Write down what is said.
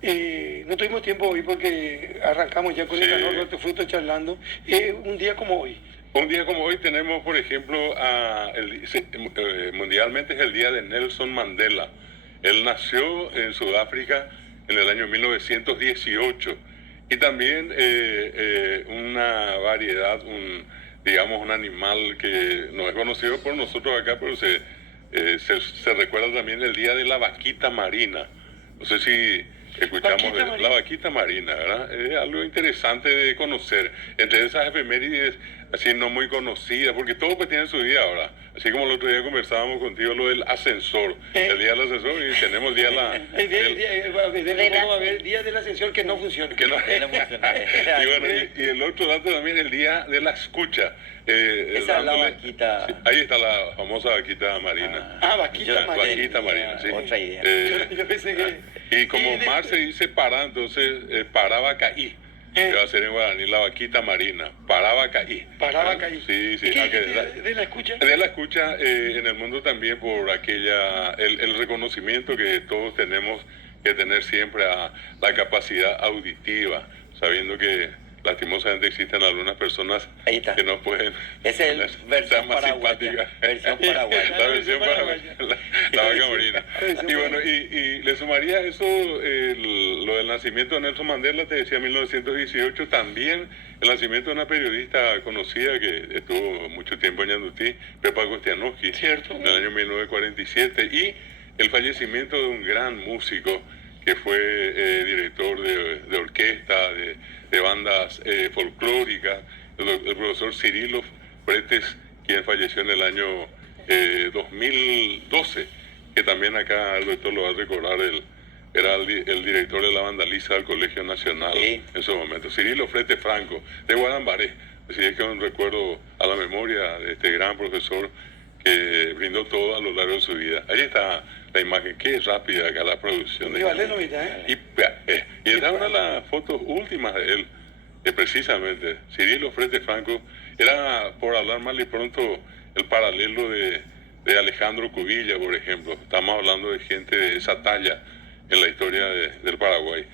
No tuvimos tiempo hoy porque arrancamos ya con el calor, no te fruto charlando. Un día como hoy. Un día como hoy tenemos, por ejemplo, mundialmente es el día de Nelson Mandela. Él nació en Sudáfrica en el año 1918 y también una variedad, digamos, un animal que no es conocido por nosotros acá, pero se recuerda también el día de la vaquita marina. No sé si escuchamos de la vaquita marina, ¿verdad? Es algo interesante de conocer. Entre esas efemérides, así no muy conocidas, porque todo pues tiene su día ahora. Así como el otro día conversábamos contigo lo del ascensor, el día del ascensor, y tenemos el día el día del ascensor que no funciona. Que no funciona. Y bueno, y el otro dato también, el día de la escucha. Esa es la vaquita. Sí, ahí está la famosa vaquita marina. Vaquita marina. Vaquita marina, sí. Otra idea. Yo pensé que... Y como mar se dice para, entonces paraba caí. Que va a ser en guaraní la vaquita marina. Paraba caí. Paraba caí. Sí. ¿De la escucha? De la escucha en el mundo también por el reconocimiento que todos tenemos que tener siempre a la capacidad auditiva, sabiendo que lastimosamente existen algunas personas que no pueden. Esa es la versión paraguaya. Versión paraguaya. La versión paraguaya. La vaca marina. Y bueno, y le sumaría eso, lo del nacimiento de Nelson Mandela, te decía 1918, también el nacimiento de una periodista conocida que estuvo mucho tiempo en Ñandutí, Pepa Kostianowski, ¿cierto? En el año 1947, y el fallecimiento de un gran músico que fue director de orquesta, de bandas folclóricas, el profesor Cirilo Fretes, quien falleció en el año 2012, que también acá el doctor lo va a recordar, era el director de la banda Lisa del Colegio Nacional en ese momento, Cirilo Fretes Franco, de Guadambaré. Así es que un recuerdo a la memoria de este gran profesor que brindó todo a lo largo de su vida. Ahí está la imagen, qué rápida acá la producción de y esta es una de las fotos últimas de él, precisamente, Cirilo Fretes Franco, era, por hablar mal y pronto, el paralelo de Alejandro Cubilla, por ejemplo. Estamos hablando de gente de esa talla en la historia del Paraguay.